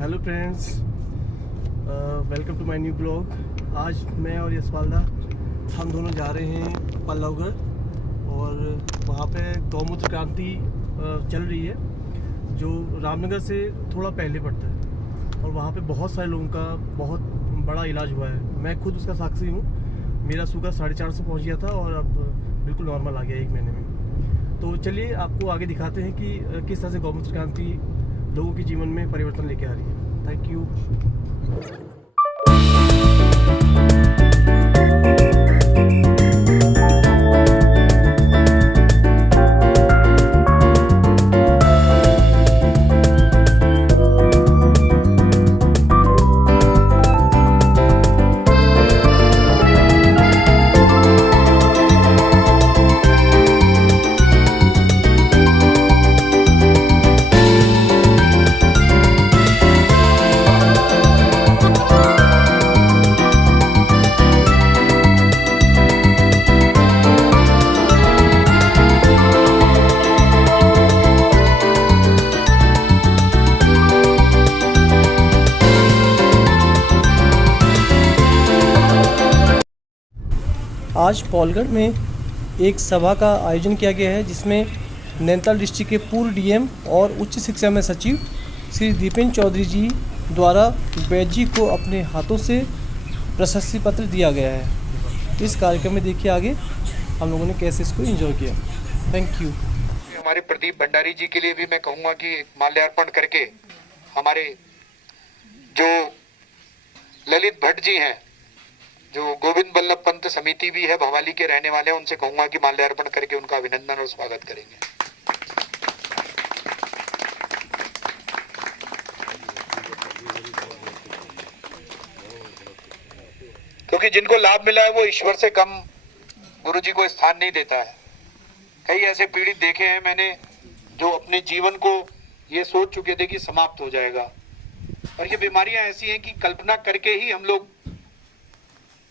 Hello friends, welcome to my new blog. आज मैं और यशपाल दा हम दोनों जा रहे हैं पल्लवगढ़ और वहाँ पे गौमूत्र क्रांति चल रही है जो रामनगर से थोड़ा पहले पड़ता है और वहाँ पे बहुत सारे लोगों का बहुत बड़ा इलाज हुआ है। मैं खुद उसका साक्षी हूँ। मेरा शुगर 450 पहुँच गया था और अब बिल्कुल नॉर्मल आ गया 1 महीने में। तो चलिए आपको आगे दिखाते हैं कि किस तरह से गौमूत्र क्रांति लोगों के जीवन में परिवर्तन लेके आ रही है। Thank you. आज पौलगढ़ में एक सभा का आयोजन किया गया है जिसमें नैनीताल डिस्ट्रिक्ट के पूर्व डीएम और उच्च शिक्षा में सचिव श्री दीपेन चौधरी जी द्वारा वैद्य जी को अपने हाथों से प्रशस्ति पत्र दिया गया है। इस कार्यक्रम में देखिए आगे हम लोगों ने कैसे इसको एंजॉय किया। Thank you. हमारे प्रदीप भंडारी जी के लिए भी मैं कहूँगा कि माल्यार्पण करके हमारे जो ललित भट्ट जी हैं जो गोविंद बल्लभ पंत समिति भी है भवाली के रहने वाले हैं, उनसे कहूंगा कि माल्यार्पण करके उनका अभिनंदन और स्वागत करेंगे। क्योंकि जिनको लाभ मिला है वो ईश्वर से कम गुरु जी को स्थान नहीं देता है। कई ऐसे पीड़ित देखे हैं मैंने जो अपने जीवन को ये सोच चुके थे कि समाप्त हो जाएगा, और ये बीमारियां ऐसी हैं कि कल्पना करके ही हम लोग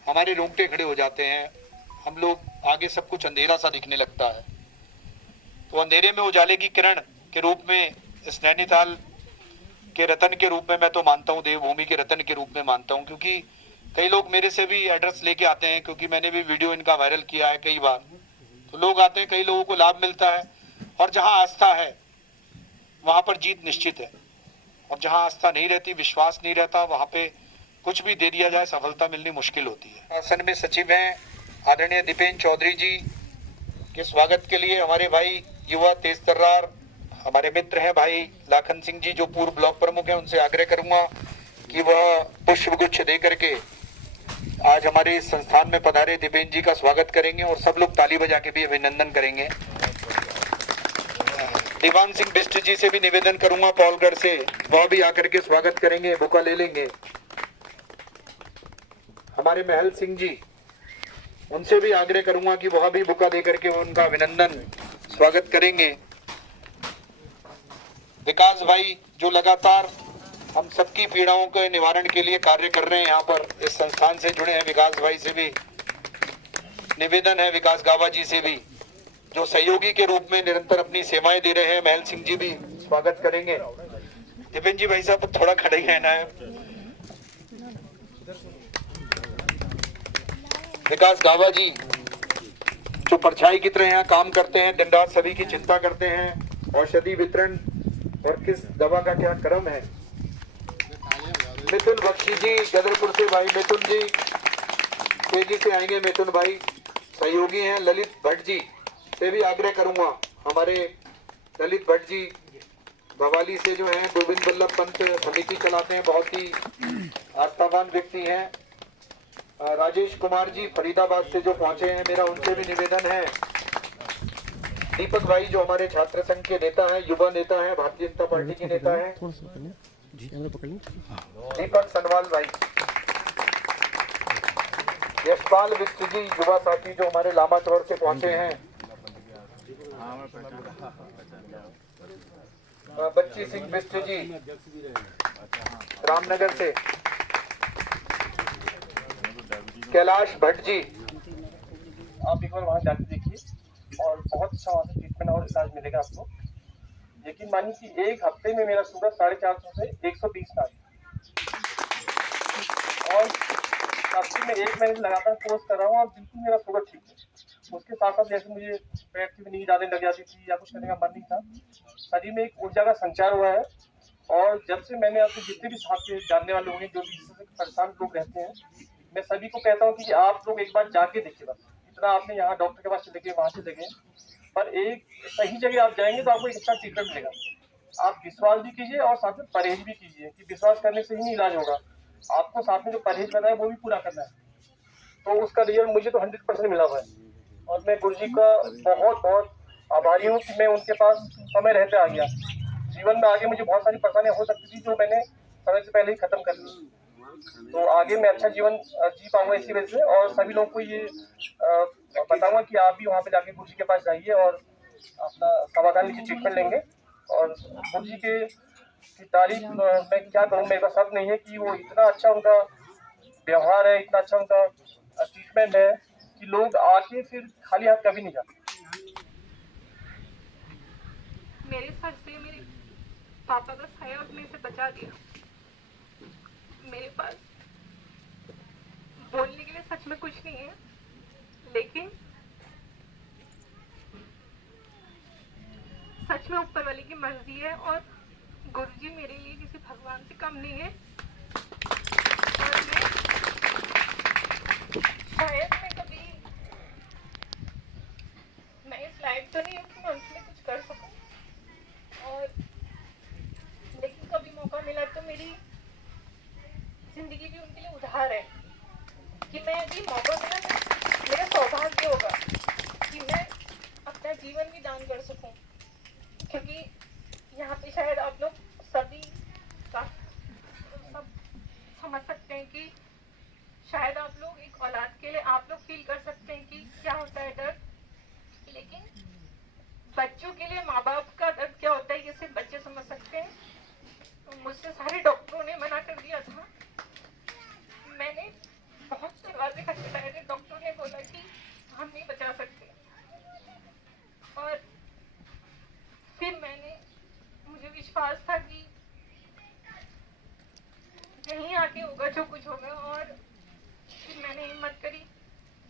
हमारे रोंगटे खड़े हो जाते हैं। हम लोग आगे सब कुछ अंधेरा सा दिखने लगता है। तो अंधेरे में उजाले की किरण के रूप में इस नैनीताल के रतन के रूप में मैं तो मानता हूँ, देवभूमि के रतन के रूप में मानता हूँ। क्योंकि कई लोग मेरे से भी एड्रेस लेके आते हैं, क्योंकि मैंने भी वीडियो इनका वायरल किया है कई बार। तो लोग आते हैं, कई लोगों को लाभ मिलता है, और जहाँ आस्था है वहाँ पर जीत निश्चित है, और जहाँ आस्था नहीं रहती, विश्वास नहीं रहता, वहाँ पे कुछ भी दे दिया जाए सफलता मिलनी मुश्किल होती है। शासन में सचिव हैं आदरणीय दीपेन चौधरी जी के स्वागत के लिए हमारे भाई युवा तेज तर्रार हमारे मित्र हैं भाई लाखन सिंह जी जो पूर्व ब्लॉक प्रमुख हैं, उनसे आग्रह करूंगा कि वह पुष्पगुच्छ दे करके आज हमारे इस संस्थान में पधारे दीपेन जी का स्वागत करेंगे, और सब लोग ताली बजा के भी अभिनंदन करेंगे। दीवान सिंह बिष्ट जी से भी निवेदन करूंगा पौलगढ़ से, वह भी आकर के स्वागत करेंगे, बुका ले लेंगे। हमारे महल सिंह जी, उनसे भी आग्रह करूंगा कि वह भी बुका देकर के उनका अभिनंदन स्वागत करेंगे। विकास भाई जो लगातार हम सबकी पीड़ाओं के निवारण के लिए कार्य कर रहे हैं, यहाँ पर इस संस्थान से जुड़े हैं, विकास भाई से भी निवेदन है, विकास गावा जी से भी जो सहयोगी के रूप में निरंतर अपनी सेवाएं दे रहे हैं, महल सिंह जी भी स्वागत करेंगे। दीपेन जी भाई साहब थोड़ा खड़े ही रहना है। विकास गावा जी जो परछाई की तरह यहाँ काम करते हैं, दिन रात सभी की चिंता करते हैं, औषधि वितरण और किस दवा का क्या क्रम है। मिथुन बख्शी जी गदरपुर से, भाई मिथुन जी तेजी से आएंगे। मिथुन भाई सहयोगी हैं। ललित भट्ट जी से भी आग्रह करूंगा, हमारे ललित भट्ट जी भवाली से जो है गोविंद बल्लभ पंत समिति चलाते हैं, बहुत ही आस्थावान व्यक्ति हैं। राजेश कुमार जी फरीदाबाद से जो पहुंचे हैं, मेरा उनसे भी निवेदन है। दीपक भाई जो हमारे छात्र संघ के नेता हैं, युवा नेता हैं, भारतीय जनता पार्टी के नेता हैं, दीपक सनवाल भाई। यशपाल बिष्ट जी युवा साथी जो हमारे लामा चौर से पहुंचे हैं। बच्ची सिंह बिष्ट जी रामनगर से। कैलाश भट्ट जी, आप एक बार वहां जाके देखिए और बहुत अच्छा वहां से ट्रीटमेंट और इलाज मिलेगा आपको। यकीन मानिए कि एक हफ्ते में मेरा शुगर 450 से 120 था और काफी मैं 1 महीने से लगातार कोर्स कर रहा हूँ और बिल्कुल मेरा शुगर ठीक है। उसके साथ साथ जैसे मुझे पेट की भी नींद आने लग जाती थी या कुछ करने का मन नहीं था, शरीर में एक ऊर्जा का संचार हुआ है। और जब से मैंने अपने जितने भी साथ के जानने वाले होंगे जो भी इससे परेशान लोग रहते हैं, मैं सभी को कहता हूँ कि आप लोग एक बार जाके देखिए। बस इतना आपने यहाँ डॉक्टर के पास चले गए, वहाँ चले गए, पर एक सही जगह आप जाएंगे तो आपको एक अच्छा ट्रीटमेंट मिलेगा। आप विश्वास भी कीजिए और साथ में परहेज भी कीजिए कि विश्वास करने से ही नहीं इलाज होगा, आपको साथ में जो परहेज बताया वो भी पूरा करना है। तो उसका रिजल्ट मुझे तो 100% मिला हुआ है और मैं गुरु जी का बहुत बहुत आभारी हूँ कि मैं उनके पास समय रहते आ गया। जीवन में आगे मुझे बहुत सारी परेशानियां हो सकती थी जो मैंने समय से पहले ही खत्म कर ली, तो आगे मैं अच्छा जीवन जी पाऊंगा इसी वजह से। और सभी लोगों को ये बताऊंगा कि आप भी वहाँ पे जाके गुरु जी के पास जाइए और अपना समाधान की ट्रीटमेंट लेंगे। और गुरु जी की तारीफ मैं क्या करूँ, मेरे पास शब्द नहीं है कि वो इतना अच्छा उनका व्यवहार है, इतना अच्छा उनका ट्रीटमेंट है कि लोग आके फिर खाली हाथ कभी नहीं जाते। मेरे सर से मेरे पापा का साया उठने से बचा दिया। मेरे पास बोलने के लिए सच में कुछ नहीं है, लेकिन सच में ऊपर वाले की मर्जी है और गुरुजी मेरे लिए किसी भगवान से कम नहीं है। और मैं इस लायक तो नहीं हूँ कि मैं उनके लिए कुछ कर सकूं, और लेकिन कभी मौका मिला तो मेरी जिंदगी भी उनके लिए उधार है कि मैं यदि मौका मिला तो मेरा सौभाग्य होगा कि मैं अपना जीवन भी दान कर सकूं। क्योंकि यहाँ पे शायद आप लोग सभी सब समझ सकते हैं कि शायद आप लोग एक औलाद के लिए आप लोग फील कर सकते हैं कि क्या होता है दर्द, लेकिन बच्चों के लिए माँ बाप का दर्द क्या होता है ये सिर्फ बच्चे समझ सकते हैं। तो मुझसे सारे डॉक्टरों ने मना कर दिया था, मैंने बहुत दरवाजे खटखटाए थे, डॉक्टरों ने बोला कि हम नहीं बचा सकते। और फिर मुझे विश्वास था कि यहीं आके होगा जो कुछ होगा। और फिर मैंने हिम्मत करी,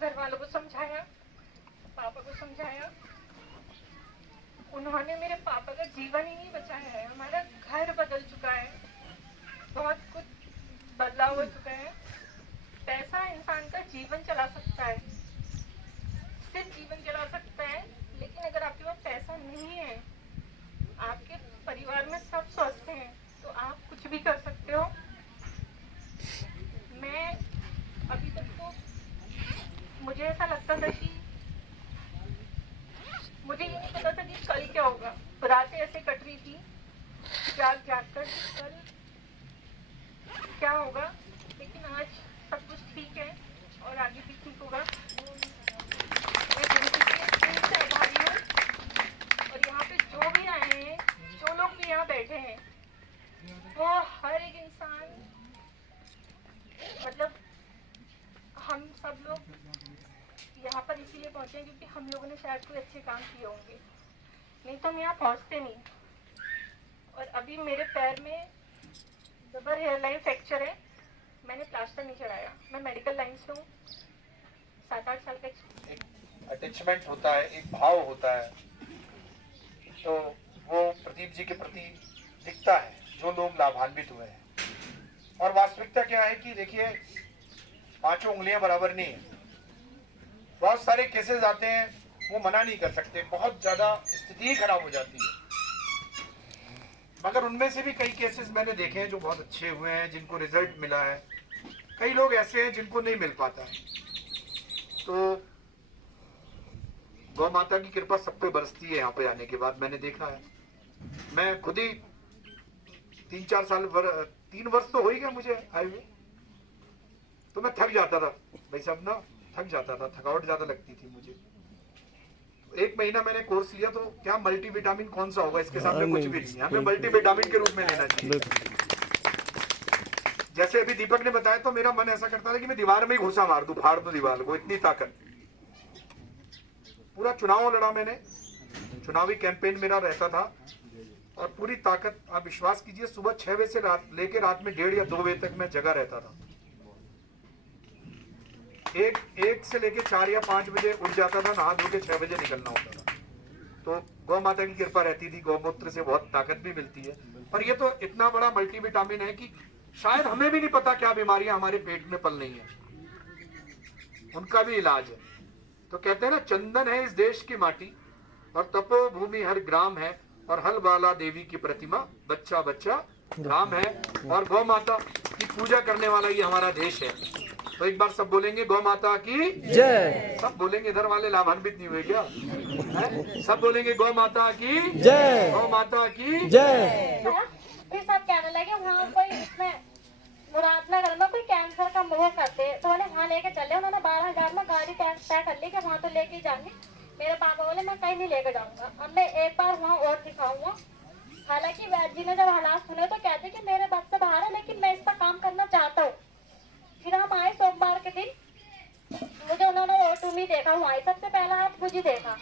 घर वालों को समझाया, पापा को समझाया। उन्होंने मेरे पापा का जीवन ही नहीं बचाया है, हमारा घर बदल चुका है, बहुत कुछ बदलाव हो चुका है। पैसा इंसान का जीवन चला सकता है, सिर्फ जीवन चला सकता है, लेकिन अगर आपके पास पैसा नहीं है, आपके परिवार में सब स्वस्थ हैं, तो आप कुछ भी कर सकते हो। मैं अभी तक तो मुझे ऐसा लगता था कि मुझे ये नहीं पता था कि कल क्या होगा, रातें ऐसे कट रही थी जाग कर कल क्या होगा, लेकिन आज सब कुछ ठीक है और आगे भी ठीक होगा। मैं गुरु से आभारी हूँ। और यहाँ पे जो भी आए हैं, जो लोग भी यहाँ बैठे हैं, वो हर एक इंसान, मतलब हम सब लोग यहाँ पर इसीलिए पहुँचे क्योंकि हम लोगों ने शायद कोई अच्छे काम किए होंगे, नहीं तो हम यहाँ पहुँचते नहीं। और अभी मेरे पैर में जबर हेयर लाइन फ्रैक्चर है, मैंने प्लास्टर नहीं चढ़ाया, मैं मेडिकल लाइन से हूँ, 7-8 साल का एक अटैचमेंट होता है, एक भाव होता है, तो वो प्रदीप जी के प्रति दिखता है, जो लोग लाभान्वित हुए हैं। और वास्तविकता क्या है कि देखिए, 5 उंगलियां बराबर नहीं है। बहुत सारे केसेस आते हैं, वो मना नहीं कर सकते, बहुत ज्यादा स्थिति खराब हो जाती है, मगर उनमें से भी कई केसेस मैंने देखे हैं जो बहुत अच्छे हुए हैं, जिनको रिजल्ट मिला है। कई लोग ऐसे हैं जिनको नहीं मिल पाता है। तो गौ माता की कृपा सब पे बरसती है। यहाँ पे आने के बाद मैंने देखा है, मैं खुद ही 3-4 साल 3 वर्ष तो हो ही गया मुझे आए हुए, तो मैं थक जाता था भाई साहब ना, थक जाता था, थकावट ज्यादा लगती थी मुझे। 1 महीना मैंने कोर्स लिया, तो क्या मल्टीविटामिन कौन सा होगा, इसके सामने कुछ भी नहीं है, हमें मल्टीविटामिन के रूप में लेना चाहिए। जैसे अभी दीपक ने बताया, तो मेरा मन ऐसा करता था कि मैं दीवार में ही घुसा मार दूं, फाड़ दूं दीवार को, इतनी ताकत। पूरा चुनाव लड़ा मैंने, चुनावी कैंपेन मेरा रहता था और पूरी ताकत, आप विश्वास कीजिए सुबह 6 बजे से लेकर रात में 1:30 या 2 बजे तक मैं जगा रहता था। एक से लेके 4 या 5 बजे उठ जाता था, नहा धो के 6 बजे निकलना होता था। तो गौ माता की कृपा रहती थी, गौमूत्र से बहुत ताकत भी मिलती है। पर ये तो इतना बड़ा मल्टीविटामिन है कि शायद हमें भी नहीं पता क्या बीमारियां हमारे पेट में पल रही हैं, उनका भी इलाज है। तो कहते हैं ना, चंदन है इस देश की माटी और तपोभूमि हर ग्राम है, और हल वाला देवी की प्रतिमा बच्चा बच्चा राम है, और गौ माता की पूजा करने वाला ये हमारा देश है। तो एक बार सब बोलेंगे गौ माता की जय। सब बोलेंगे, इधर वाले लाभान्वित नहीं हुए क्या है? सब बोलेंगे गौ माता की जय, गौ माता की जय। फिर सब कहने लगे वहाँ कोई इसमें मुरादनगर में कोई कैंसर का वो करते, तो बोले वहाँ लेके चले। उन्होंने 12,000 में गाड़ी तय कर ली कि वहाँ तो लेके जाएंगे। मेरे पापा बोले मैं कहीं नहीं लेके जाऊंगा, अब मैं एक बार वहाँ और दिखाऊंगा। हालांकि वैद्य जी ने जब हालात सुने तो कहते कि मेरे बस से बाहर है, लेकिन मैं इस पर काम करना चाहता हूँ। फिर हम आए सोमवार के दिन, मुझे उन्होंने O2 में देखा, वहाँ आई सबसे पहला हाथ मुझे देखा,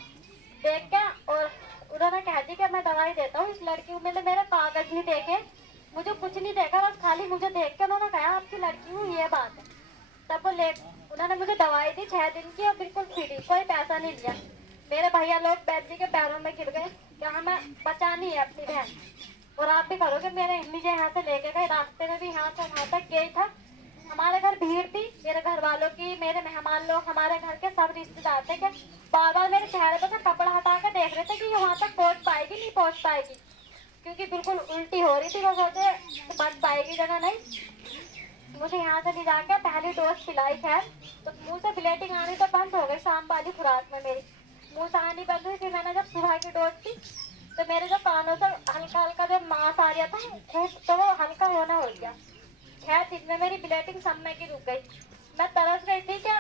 देख के और उन्होंने कह दी कि मैं दवाई देता हूँ इस लड़की को। मैंने मेरे कागज नहीं देखे, मुझे कुछ नहीं देखा, बस खाली मुझे देख के उन्होंने कहा आपकी लड़की हूँ, ये बात है। तब वो उन्होंने मुझे दवाई दी 6 दिन की और बिल्कुल फ्री, कोई पैसा नहीं लिया। मेरे भैया लोग वैद्य जी के पैरों में गिर गए कि हमें बचानी है अपनी बहन, और आप भी करोगे। मेरे मुझे यहाँ से लेके गए, रास्ते में भी यहाँ से वहाँ तक गई था। हमारे घर भीड़ थी, मेरे घर वालों की, मेरे मेहमान लोग, हमारे घर के सब रिश्तेदार थे कि बार बार मेरे चेहरे पर से कपड़ा हटा कर देख रहे थे कि वहाँ तक पहुँच पाएगी नहीं पहुँच पाएगी, क्योंकि बिल्कुल उल्टी हो रही थी। वो सोचे बच पाएगी जगह नहीं। मुझे यहाँ से ले जाकर पहली डोज पिलाई, खैर तो मुँह से ब्लीडिंग आनी तो बंद हो गई। शाम वाली खुराक में मेरी मुँह से आनी बंद हुई। फिर मैंने जब सुबह की डोज थी तो मेरे जो कानों से हल्का हल्का जो मांस आ रहा था खूब, तो वो हल्का होना हो गया। 6 दिन में मेरी ब्लीडिंग समय की रुक गई। मैं तरस रही थी कि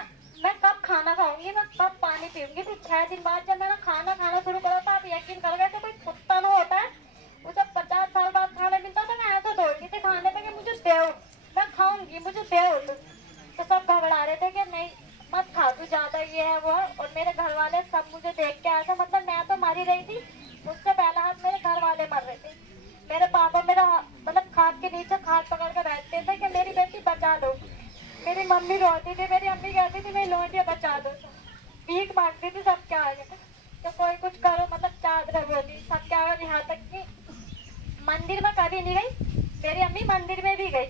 मैं कब खाना खाऊंगी, मैं कब पानी पीऊंगी। फिर 6 दिन बाद जब मैंने खाना खाना शुरू करा था, आप यकीन करोगे तो कोई कुत्ता ना होता है उसे 50 साल बाद खाना मिलता था, मैं ऐसा दौड़ती थी खाने पे कि मुझे देव, मैं खाऊंगी, मुझे देव। तो सब घबरा रहे थे कि नहीं मत खा तू ज्यादा, ये है वो है। और मेरे घर वाले सब मुझे देख के ऐसा, मतलब मैं तो मरी रही थी, मुझसे पहला हाथ मेरे घर वाले मर रहे थे। मेरे पापा मेरा मतलब खाट के नीचे खाट पकड़ कर बैठते थे कि मेरी बेटी बचा दो। मेरी मम्मी रोती थी, मेरी अम्मी कहती थी मेरी लोटिया बचा दो। भीख मांगती थी सबके आगे तो कोई कुछ करो, मतलब चादर बोली सबके आगे। यहाँ तक कि मंदिर में कभी नहीं गई, मेरी अम्मी मंदिर में भी गई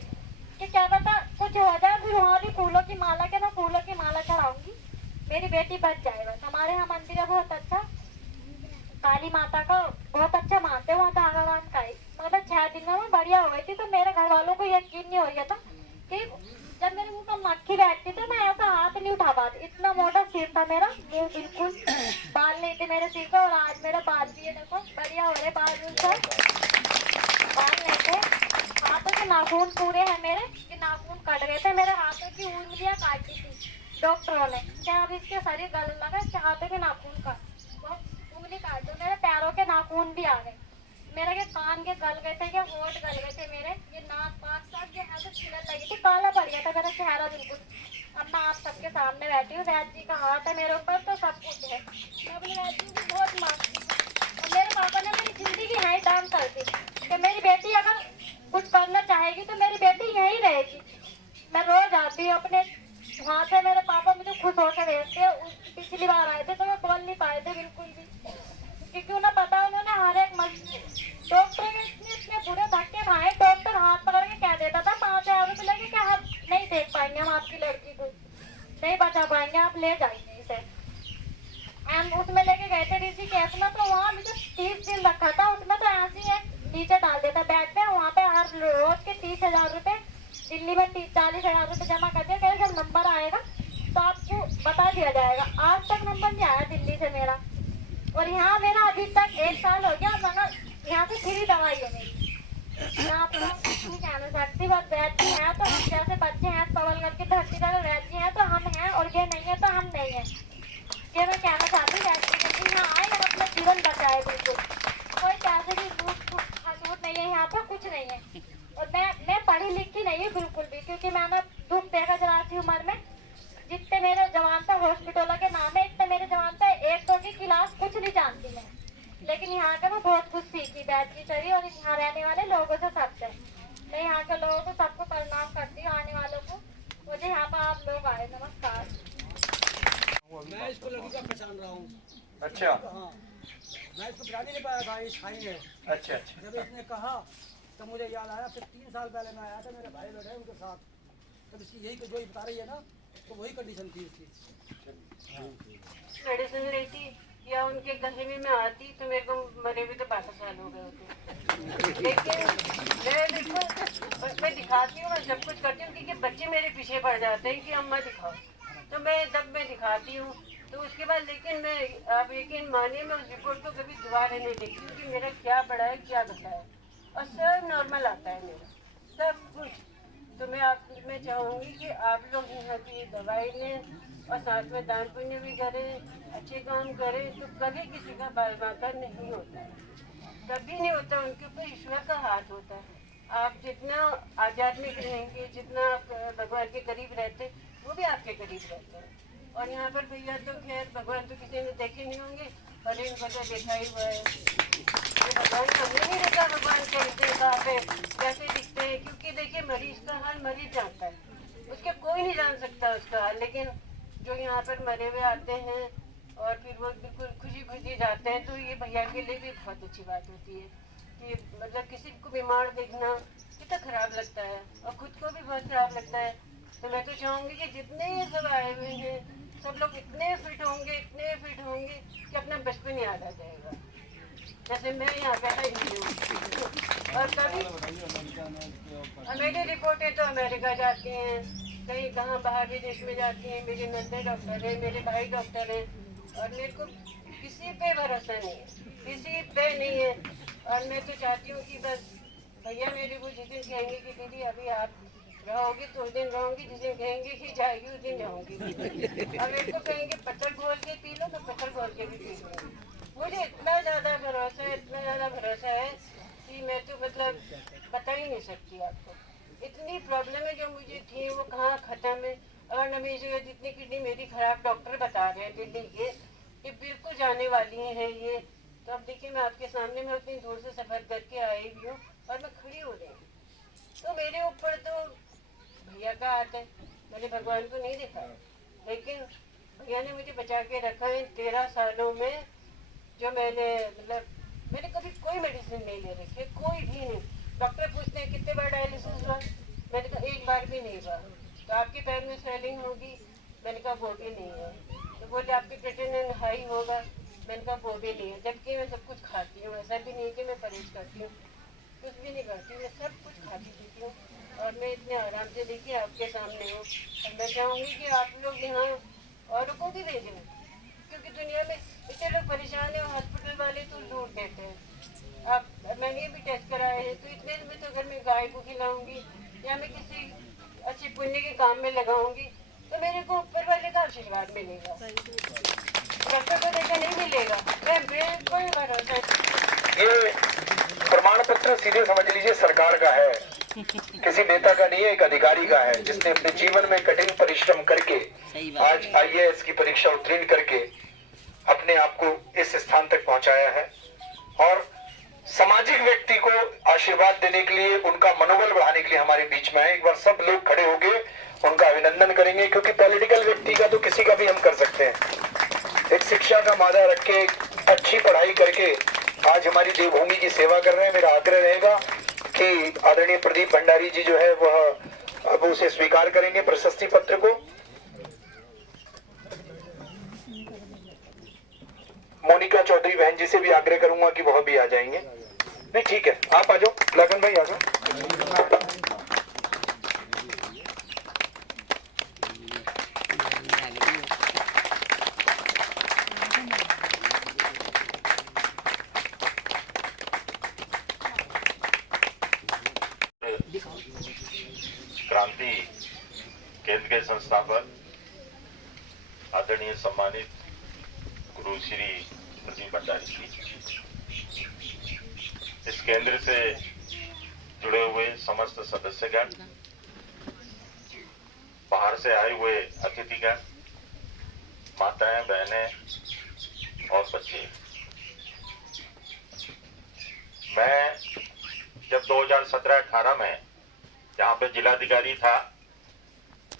कि क्या पता कुछ हो जाए। फिर वहाँ भी फूलों की माला के, मैं फूलों की माला चढ़ाऊंगी, मेरी बेटी बच जाए बस। हमारे यहाँ मंदिर है बहुत अच्छा, काली माता का बहुत अच्छा मानते हैं वहाँ धागावान का ही। मतलब 6 दिन में मैं बढ़िया हो गई थी। तो मेरे घर वालों को यकीन नहीं हो गया था कि जब मेरे मुंह पर मक्खी बैठती थी मैं ऐसा हाथ नहीं उठा पाती, इतना मोटा सिर था मेरा, मुंह बिल्कुल बाल नहीं थे मेरे सिर पे। और आज मेरा बाल भी है, देखो बढ़िया हो रहे बाल, बाल नहीं थे। हाथों के नाखून पूरे हैं मेरे, कि नाखून कट गए थे मेरे, हाथों की उंगलियां काटी थी डॉक्टरों ने, क्या अब इसके शरीर गलने लगा, इसके हाथों के नाखून का उंगली काट दो। मेरे पैरों के नाखून भी आ गए, मेरे के कान के गल गए थे, ये होठ गल गए थे मेरे, ये नाक पाक सब ये हाथ छिलने लगी थी, काला पड़ गया था मेरा चेहरा बिल्कुल। अब मैं आप सबके सामने बैठी हूँ, वैद्य जी का हाथ है मेरे ऊपर तो सब कुछ है। मैं अपने वैद्य जी की बहुत मांगती हूँ। और मेरे पापा ने मेरी जिंदगी है दान कर दी कि मेरी बेटी अगर कुछ करना चाहेगी तो मेरी बेटी यहीं रहेगी। मैं रोज आती हूँ अपने वहाँ से, मेरे पापा मुझे खुश होकर भेजते हैं। पिछली बार आए थे तो मैं बोल नहीं पाए थे बिल्कुल भी, क्योंकि उन्हें पता, उन्होंने हर एक डॉक्टर ने इतने बुरे धक्के खाए। डॉक्टर हाथ पकड़ के कह देता था 5,000 रुपये लगे कि हम नहीं देख पाएंगे, हम आपकी लड़की को नहीं बचा पाएंगे, आप ले जाएंगे इसे। हम उसमें लेके गए थे ऋषिकेश में, तो वहाँ मुझे 30 दिन रखा था, उसमें तो ऐसे ही नीचे डाल देता बेड पे। वहाँ पे हर रोज के 30,000 रुपये, दिल्ली में 40,000 रुपये जमा कर दिया। कहे जब नंबर आएगा तो आपको बता दिया जाएगा। आज तक नंबर नहीं आया दिल्ली से मेरा, और यहाँ मेरा अभी तक 1 साल हो गया, मगर यहाँ से फ्री दवाई है मेरी। मैं आपको नहीं कहना सकती, बस वैद्य है तो हम जैसे बच्चे हैं पवल करके धरती का, वैद्य है तो हम हैं, और ये नहीं है तो हम नहीं है। ये मैं कहना चाहती हूँ, वैद्य यहाँ आए और अपना जीवन बचाए। बिल्कुल कोई पैसे की सूट नहीं है यहाँ पर, कुछ नहीं है। और मैं पढ़ी लिखी नहीं हूँ बिल्कुल भी, क्योंकि मैंने दुख देखा 84 उम्र में। जितने मेरे जवान था हॉस्पिटल के नाम है, इतने मेरे जवान था 1-2 की क्लास कुछ नहीं जानती मैं। लेकिन यहाँ के मैं बहुत कुछ सीखी बैठ की चढ़ी और यहाँ रहने वाले लोगों से सबसे। मैं यहाँ के लोगों को सबको प्रणाम करती हूँ, आने वालों को। मुझे यहाँ पर आप लोग आए, नमस्कार। मैं इसको लड़की का पहचान रहा हूँ। अच्छा। हाँ, मैं इसको पहचान ही नहीं पाया था, ये शाही है। अच्छा अच्छा। जब इसने कहा तो मुझे याद आया, फिर 3 साल पहले मैं आया था, मेरे भाई लोग हैं उनके साथ, तब इसकी यही जो ये बता रही है ना, तो वही कंडीशन थी इसकी। मेडिसिन लेती या उनके गले में मैं आती तो मेरे को मरे हुए तो 12 साल हो गए होते। लेकिन मैं देखो मैं दिखाती हूँ, मैं सब कुछ करती हूँ, क्योंकि बच्चे मेरे पीछे पड़ जाते हैं कि अम्मा दिखाओ, तो मैं तब मैं दिखाती हूँ। तो उसके बाद लेकिन मैं, आप यकीन मानिए, मैं उस रिपोर्ट को कभी दोबारा नहीं देखती कि मेरा क्या बढ़ा है क्या घटा है, और सब नॉर्मल आता है मेरा सब कुछ। तो मैं चाहूँगी कि आप लोग यहाँ की दवाई लें और साथ में दान पुण्य भी करें, अच्छे काम करें, तो कभी किसी का बाल बांका नहीं होता है, कभी नहीं होता। उनके ऊपर ईश्वर का हाथ होता है। आप जितना आध्यात्मिक रहेंगे, जितना आप भगवान के करीब रहते, वो भी आपके करीब रहते हैं। और यहाँ पर भैया तो खैर भगवान तो किसी ने देखे नहीं होंगे, पर इनको तो देखा ही हुआ है। तो भगवान हमने नहीं देखा, भगवान कैसे कहाँ पे कैसे दिखते हैं, क्योंकि देखिए मरीज का हाल मरीज जानता है, उसके कोई नहीं जान सकता उसका हाल। लेकिन जो यहाँ पर मरे हुए आते हैं और फिर वो बिल्कुल खुशी खुशी जाते हैं, तो ये भैया के लिए भी बहुत अच्छी बात होती है कि मतलब किसी को बीमार देखना कितना खराब लगता है, और खुद को भी बहुत खराब लगता है। तो मैं तो चाहूँगी कि जितने ये सब आए हुए हैं सब लोग इतने फिट होंगे कि अपना बचपन याद आ जाएगा, जैसे मैं यहाँ पे आई हूँ। और कभी मेरी रिपोर्टें तो अमेरिका जाती हैं, कहीं कहाँ बाहर विदेश में जाती हैं, मेरे नंदे डॉक्टर हैं, मेरे भाई डॉक्टर हैं, और मेरे को किसी पे भरोसा नहीं है, किसी पे नहीं है। और मैं तो चाहती हूँ कि बस भैया मेरे को जिस दिन कहेंगे कि दीदी अभी आप रहोगी तो उस दिन रहूँगी, जिस दिन कहेंगे कि जाएगी उस दिन जाऊँगी, और मेरे को कहेंगे पत्थर घोल के पी लो तो पत्थर घोल के भी पी लूँगी। मुझे इतना ज़्यादा भरोसा है कि मैं तो मतलब बता ही नहीं सकती आपको। इतनी प्रॉब्लम है जो मुझे थी वो कहाँ ख़त्म है। और हमेशा जितनी किडनी मेरी खराब डॉक्टर बता रहे हैं दिल्ली के कि बिल्कुल जाने वाली है ये। तो अब देखिए मैं आपके सामने, मैं उतनी दूर से सफ़र करके आई भी हूँ और मैं खड़ी हो रही हूँ, तो मेरे ऊपर तो भैया का हाथ है। मैंने भगवान को नहीं देखा, लेकिन भैया ने मुझे बचा के रखा है 13 सालों में। जो मैंने कभी कोई मेडिसिन नहीं ले रखी है, कोई भी नहीं। डॉक्टर पूछते हैं कितने बार डायलिसिस हुआ, मैंने कहा एक बार भी नहीं हुआ। तो आपके पैर में स्वेलिंग होगी, मैंने कहा वो भी नहीं है। तो बोले आपके क्रिएटिनिन हाई होगा, मैंने कहा वो भी नहीं है। जबकि मैं सब कुछ खाती हूँ, ऐसा भी नहीं कि मैं परहेज करती हूँ, कुछ भी नहीं करती, मैं सब कुछ खाती पीती हूँ, और मैं इतने आराम से देखिए आपके सामने हूँ। और मैं चाहूँगी कि आप लोग यहाँ औरों को भी भेजें, क्योंकि दुनिया में इतने लोग परेशान हैं, हॉस्पिटल वाले तो लूट देते हैं। अब मैंने भी टेस्ट कराए हैं, तो इतने में तो अगर मैं गाय को खिलाऊंगी या मैं किसी अच्छे पुण्य के काम में लगाऊंगी तो मेरे को ऊपर वाले का आशीर्वाद मिलेगा, डॉक्टर को देखा नहीं मिलेगा। मैं बिल्कुल भरोसा। ये प्रमाण पत्र सीधे समझ लीजिए सरकार का है, किसी नेता का नहीं है, एक अधिकारी का है, जिसने अपने जीवन में कठिन परिश्रम करके आज IAS की परीक्षा उत्तीर्ण करके अपने आप को इस स्थान तक पहुंचाया है। और सामाजिक व्यक्ति को आशीर्वाद देने के लिए, उनका मनोबल बढ़ाने के लिए हमारे बीच में है। एक बार सब लोग खड़े होके उनका अभिनंदन करेंगे, क्योंकि पॉलिटिकल व्यक्ति का तो किसी का भी हम कर सकते हैं। एक शिक्षा का मादा रख के, अच्छी पढ़ाई करके आज हमारी देवभूमि की सेवा कर रहे हैं। मेरा आग्रह रहेगा कि आदरणीय प्रदीप भंडारी जी जो है वह अब उसे स्वीकार करेंगे प्रशस्ति पत्र को। मोनिका चौधरी बहन जी से भी आग्रह करूंगा कि वह भी आ जाएंगे। नहीं ठीक है, आप आ जाओ, लगन भाई आ जाओ। क्रांति केंद्र के संस्थापक आदरणीय सम्मानित गुरु श्री प्रदीप भंडारी जी, इस केंद्र से जुड़े हुए समस्त सदस्यगण, बाहर से आए हुए अतिथिगण, माताएं, बहनें और बच्चे, मैं जब 2017-18 में यहाँ पे जिलाधिकारी था,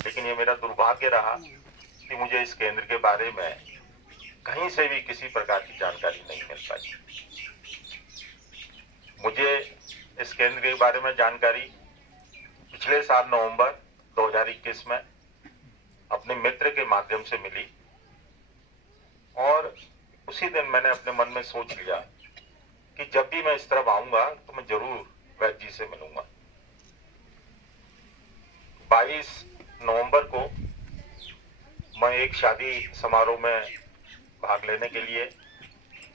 लेकिन ये मेरा दुर्भाग्य रहा कि मुझे इस केंद्र के बारे में कहीं से भी किसी प्रकार की जानकारी नहीं मिल पाई। मुझे इस केंद्र के बारे में जानकारी पिछले साल नवंबर 2021 में अपने मित्र के माध्यम से मिली और उसी दिन मैंने अपने मन में सोच लिया कि जब भी मैं इस तरफ आऊंगा तो मैं जरूर वैद्य जी से मिलूंगा। 22 नवंबर को मैं एक शादी समारोह में भाग लेने के लिए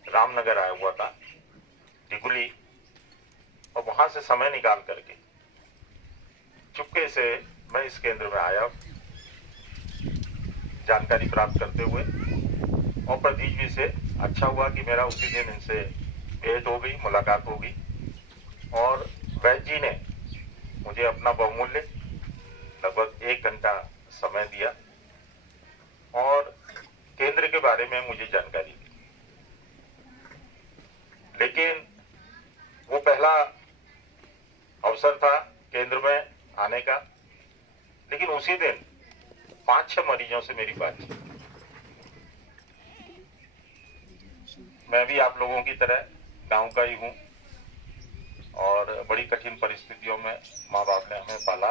रामनगर आया हुआ था, दिगुली, और वहां से समय निकाल करके चुपके से मैं इस केंद्र में आया जानकारी प्राप्त करते हुए, और प्रदीप जी से अच्छा हुआ कि मेरा उसी दिन इनसे भेंट हो गई, मुलाकात हो गई, और वैद्य जी ने मुझे अपना बहुमूल्य लगभग 1 घंटा समय दिया और केंद्र के बारे में मुझे जानकारी दी। लेकिन वो पहला अवसर था केंद्र में आने का, लेकिन उसी दिन 5-6 मरीजों से मेरी बात थी। मैं भी आप लोगों की तरह गांव का ही हूं और बड़ी कठिन परिस्थितियों में माँ बाप ने हमें पाला,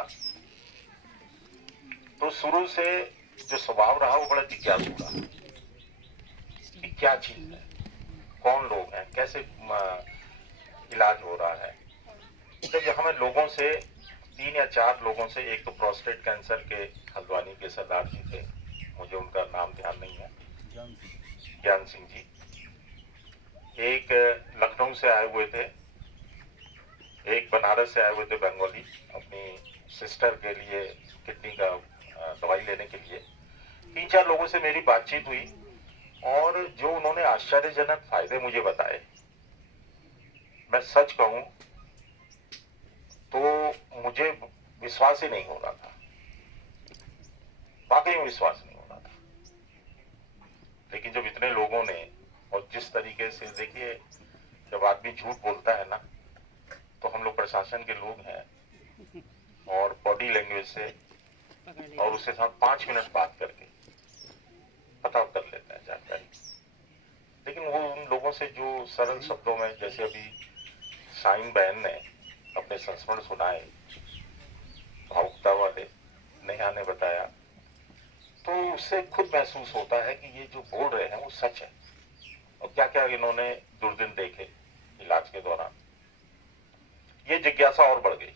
तो शुरू से जो स्वभाव रहा वो बड़ा जिज्ञासु रहा कि क्या चीज है, कौन लोग हैं, कैसे इलाज हो रहा है। जब हमें लोगों से 3 या 4 लोगों से, एक तो प्रोस्टेट कैंसर के हल्द्वानी के सरदार जी थे, मुझे उनका नाम ध्यान नहीं है, ज्ञान सिंह जी, एक लखनऊ से आए हुए थे, एक बनारस से आए हुए थे बंगाली, अपनी सिस्टर के लिए किडनी का दवाई लेने के लिए। 3-4 लोगों से मेरी बातचीत हुई और जो उन्होंने आश्चर्यजनक फायदे मुझे बताए, मैं सच कहूं तो मुझे विश्वास ही नहीं हो रहा था, वाकई में विश्वास नहीं हो रहा था। लेकिन जब इतने लोगों ने, और जिस तरीके से, देखिए जब आदमी झूठ बोलता है ना, तो हम लोग प्रशासन के लोग हैं और बॉडी लैंग्वेज से और उसके साथ 5 मिनट बात करके पता कर लेता है जानकारी। लेकिन वो उन लोगों से जो सरल शब्दों में, जैसे अभी साइन बहन ने अपने संस्मरण सुनाए, भावुकता वाले, नेहा ने बताया, तो उससे खुद महसूस होता है कि ये जो बोल रहे हैं वो सच है और क्या क्या इन्होंने दुर्दिन देखे इलाज के दौरान। ये जिज्ञासा और बढ़ गई।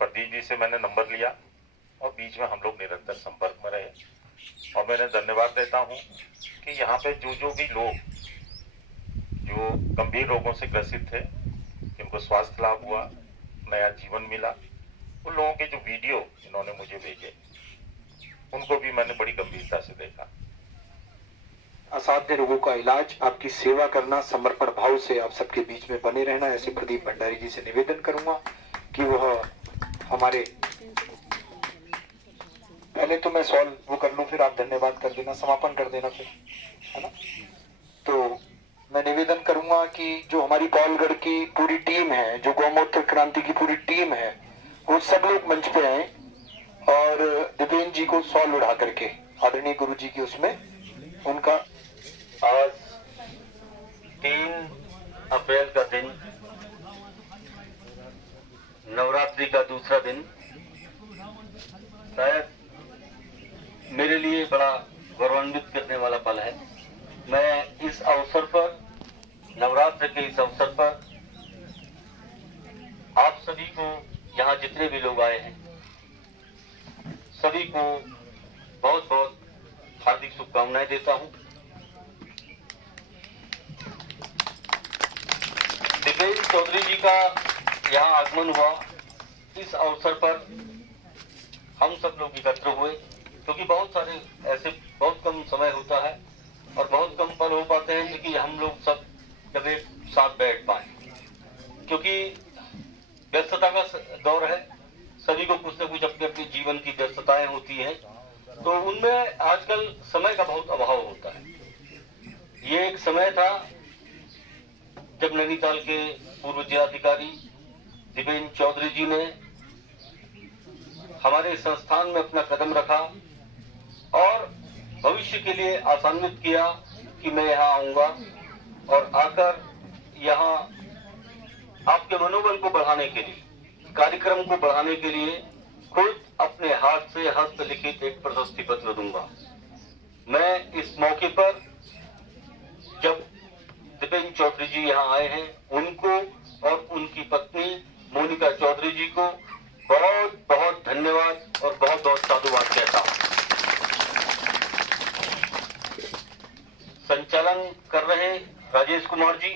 प्रदीप जी से मैंने नंबर लिया और बीच में हम लोग निरंतर संपर्क में रहे, और मैंने धन्यवाद देता हूं कि यहाँ पे जो भी लोग जो गंभीर रोगों से ग्रसित थे, जिनको स्वास्थ्य लाभ हुआ, नया जीवन मिला, उन लोगों के जो वीडियो इन्होंने मुझे भेजे, उनको भी मैंने बड़ी गंभीरता से देखा। असाध्य रोगों का इलाज, आपकी सेवा करना, समर्पण भाव से आप सबके बीच में बने रहना, ऐसे प्रदीप भंडारी जी से निवेदन करूंगा कि वह हमारे, पहले तो मैं सॉल्व वो कर लूं, फिर आप धन्यवाद कर देना, समापन कर देना फिर, है ना। तो मैं निवेदन करूंगा कि जो हमारी कॉलगढ़ की पूरी टीम है, जो गौमूत्र क्रांति की पूरी टीम है, वो सब लोग मंच पे आए और दिपेंद्र जी को सॉल उड़ा करके आदरणीय गुरु जी की उसमें उनका। आज 3 अप्रैल का दिन, नवरात्रि का दूसरा दिन, शायद मेरे लिए बड़ा गौरवान्वित करने वाला पल है। मैं इस अवसर पर, नवरात्र के इस अवसर पर, आप सभी को, यहाँ जितने भी लोग आए हैं, सभी को बहुत बहुत हार्दिक शुभकामनाएं देता हूँ। दिपेंद्र चौधरी जी का यहाँ आगमन हुआ, इस अवसर पर हम सब लोग एकत्र हुए, क्योंकि बहुत सारे ऐसे, बहुत कम समय होता है और बहुत कम पल हो पाते हैं कि हम लोग सब कभी साथ बैठ पाए, क्योंकि व्यस्तता का दौर है, सभी को कुछ न कुछ अपने अपने जीवन की व्यस्तताएं होती हैं, तो उनमें आजकल समय का बहुत अभाव होता है। ये एक समय था जब नैनीताल के पूर्व जिलाधिकारी दिपेंद्र चौधरी जी ने हमारे संस्थान में अपना कदम रखा और भविष्य के लिए आसान्वित किया कि मैं यहाँ आऊंगा और आकर यहाँ आपके मनोबल को बढ़ाने के लिए, कार्यक्रम को बढ़ाने के लिए खुद अपने हाथ से हस्तलिखित एक प्रशस्ति पत्र दूंगा। मैं इस मौके पर जब दिपेंद्र चौधरी जी यहाँ आए हैं, उनको और उनकी पत्नी मोनिका चौधरी जी को बहुत बहुत धन्यवाद और बहुत बहुत साधुवाद कहता हूँ। संचालन कर रहे राजेश कुमार जी,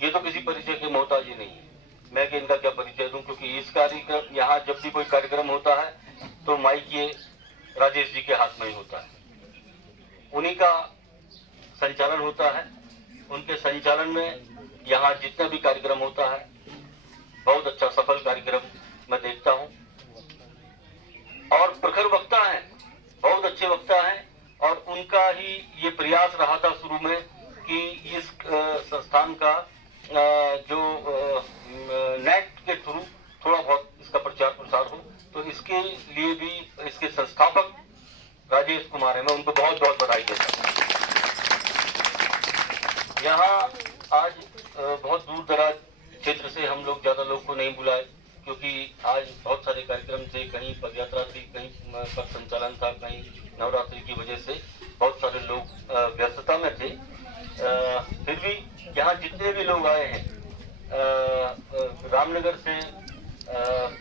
ये तो किसी परिचय के मोहताज ही नहीं है। मैं कि इनका क्या परिचय दूं, क्योंकि इस कार्यक्रम यहाँ जब भी कोई कार्यक्रम होता है तो माइक ये राजेश जी के हाथ में ही होता है, उन्हीं का संचालन होता है। उनके संचालन में यहाँ जितना भी कार्यक्रम होता है बहुत अच्छा सफल कार्यक्रम मैं देखता हूँ। और प्रखर वक्ता हैं, बहुत अच्छे वक्ता हैं, और उनका ही ये प्रयास रहा था शुरू में कि इस संस्थान का जो नेट के थ्रू थोड़ा बहुत इसका प्रचार प्रसार हो, तो इसके लिए भी इसके संस्थापक राजेश कुमार है, मैं उनको बहुत बहुत बधाई देता हूँ। यहाँ आज बहुत दूर दराज क्षेत्र से हम लोग ज्यादा लोग को नहीं बुलाए, क्योंकि आज बहुत सारे कार्यक्रम थे, कहीं पदयात्रा थी, कहीं पथ संचालन था, कहीं नवरात्रि की वजह से बहुत सारे लोग व्यस्तता में थे। फिर भी यहाँ जितने भी लोग आए हैं, रामनगर से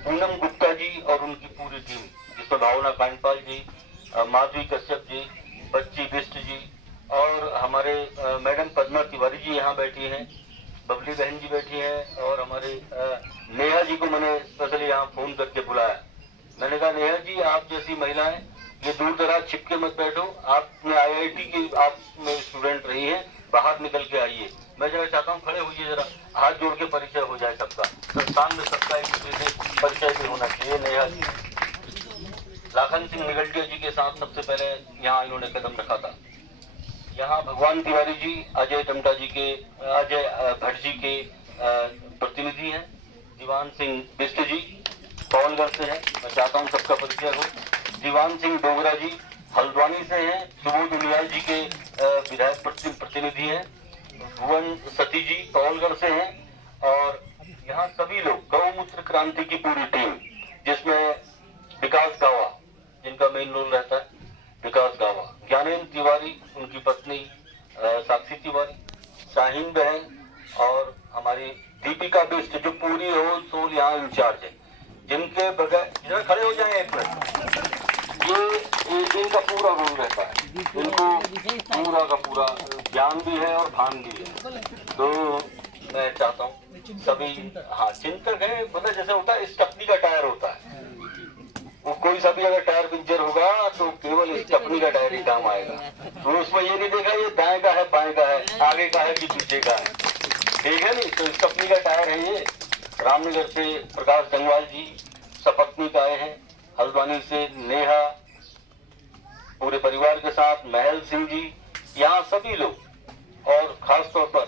पूनम गुप्ता जी और उनकी पूरी टीम, जिसमें भावना कांडपाल जी, माधवी कश्यप जी, बच्ची बिष्ट जी और हमारे मैडम पद्मा तिवारी जी यहाँ बैठी हैं, बबली बहन जी बैठी हैं, और हमारे नेहा जी को मैंने स्पेशली यहाँ फोन करके बुलाया। मैंने कहा नेहा जी, आप जैसी महिलाएं ये दूर दराज छिपके मत बैठो, आपने IIT की आप स्टूडेंट रही हैं, बाहर निकल के आइए। मैं जरा चाहता हूँ खड़े होइए, जरा हाथ जोड़ के परिचय हो जाए सबका, संस्थान में सबका एक दूसरे से परिचय भी होना चाहिए। नेहा जी लाखन सिंह निगलटिया जी के साथ सबसे पहले यहाँ इन्होंने कदम रखा था। यहाँ भगवान तिवारी जी अजय टमटा जी के, अजय भट्ट जी के प्रतिनिधि हैं। दीवान सिंह बिष्ट जी पवनगढ़ से हैं, मैं चाहता हूँ सबका परिचय हो। दीवान सिंह डोगरा जी हल्द्वानी से हैं, सुबोध उनियाल जी के विधायक प्रतिनिधि हैं। भुवन सती जी पवनगढ़ से हैं। और यहाँ सभी लोग, गौमूत्र क्रांति की पूरी टीम, जिसमें विकास गावा जिनका मेन रोल रहता है, विकास गावा, ज्ञानेंद्र तिवारी, उनकी पत्नी साक्षी तिवारी, शाहीन बहन और हमारी दीपिका बिष्ट जो पूरी होल सोल यहाँ इंचार्ज है, जिनके बगैर, जरा खड़े हो जाए एक मिनट, ये इनका पूरा रोल रहता है, इनको पूरा का पूरा ज्ञान भी है और भान भी है। तो मैं चाहता हूँ सभी, हाँ चिंतक है, मतलब जैसे होता है स्टपनी का टायर होता है, वो कोई सा भी अगर टायर पंचर होगा तो केवल स्टपनी का टायर ही काम आएगा। तो उसमें ये नहीं देखा ये दाएं का है बाएं का है, आगे का है कि पीछे का है, ठीक है नहीं। तो स्टपनी का टायर है ये। रामनगर से प्रकाश डंगवाल जी सपत्नी का आए हैं, हल्द्वानी से नेहा पूरे परिवार के साथ, महल सिंह जी, यहाँ सभी लोग। और खास तौर पर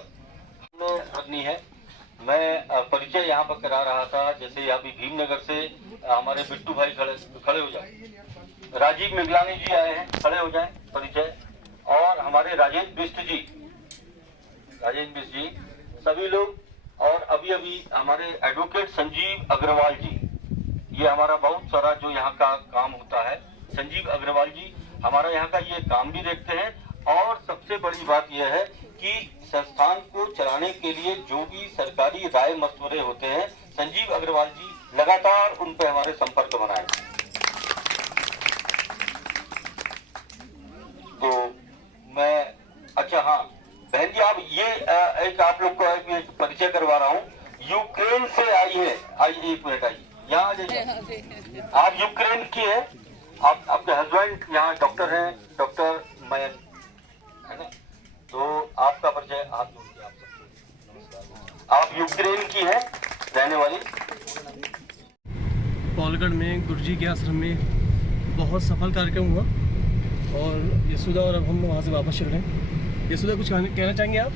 पत्नी है, मैं परिचय यहाँ पर करा रहा था, जैसे अभी भीमनगर से हमारे बिट्टू भाई खड़े हो जाए, राजीव मिगलानी जी आए हैं, खड़े हो जाए परिचय, और हमारे राजेश बिष्ट जी, सभी लोग। और अभी अभी हमारे एडवोकेट संजीव अग्रवाल जी, ये हमारा बहुत सारा जो यहाँ का काम होता है, संजीव अग्रवाल जी हमारा यहाँ का ये काम भी देखते हैं। और सबसे बड़ी बात यह है कि संस्थान को चलाने के लिए जो भी सरकारी राय मशवरे होते हैं, संजीव अग्रवाल जी लगातार उन पर हमारे संपर्क बनाए। तो मैं, अच्छा हाँ बहन जी, आप ये एक आप लोग को एक परिचय करवा रहा हूँ, यूक्रेन से आई है, आइए एक मिनट, आइए यहाँ आ जाइए। आप यूक्रेन की है, आप आपके हस्बैंड यहाँ डॉक्टर हैं, डॉक्टर मयंक है ना, तो आपका परिचय आप जोड़िए। आप यूक्रेन की है रहने वाली। पौलगढ़ में गुरुजी के आश्रम में बहुत सफल कार्यक्रम हुआ, और यशोदा और अब हम वहाँ से वापस चल रहे हैं। यशोदा कुछ कहना चाहेंगे आप?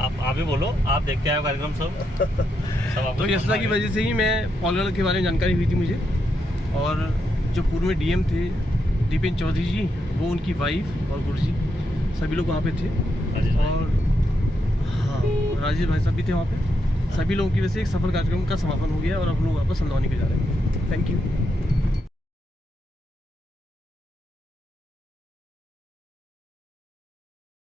आप ही बोलो, आप देख के आए कार्यक्रम सब तो यशदा की वजह से ही मैं पॉलर के बारे में जानकारी हुई थी मुझे, और जो पूर्व में डीएम थे दीपेन चौधरी जी, वो उनकी वाइफ और गुरुजी सभी लोग वहाँ पे थे, और हाँ राजेश भाई साहब भी थे वहाँ पे। सभी लोगों की वजह से एक सफल कार्यक्रम का समापन हो गया और अब हम लोग वापस संदौनी के जा रहे हैं। Thank you.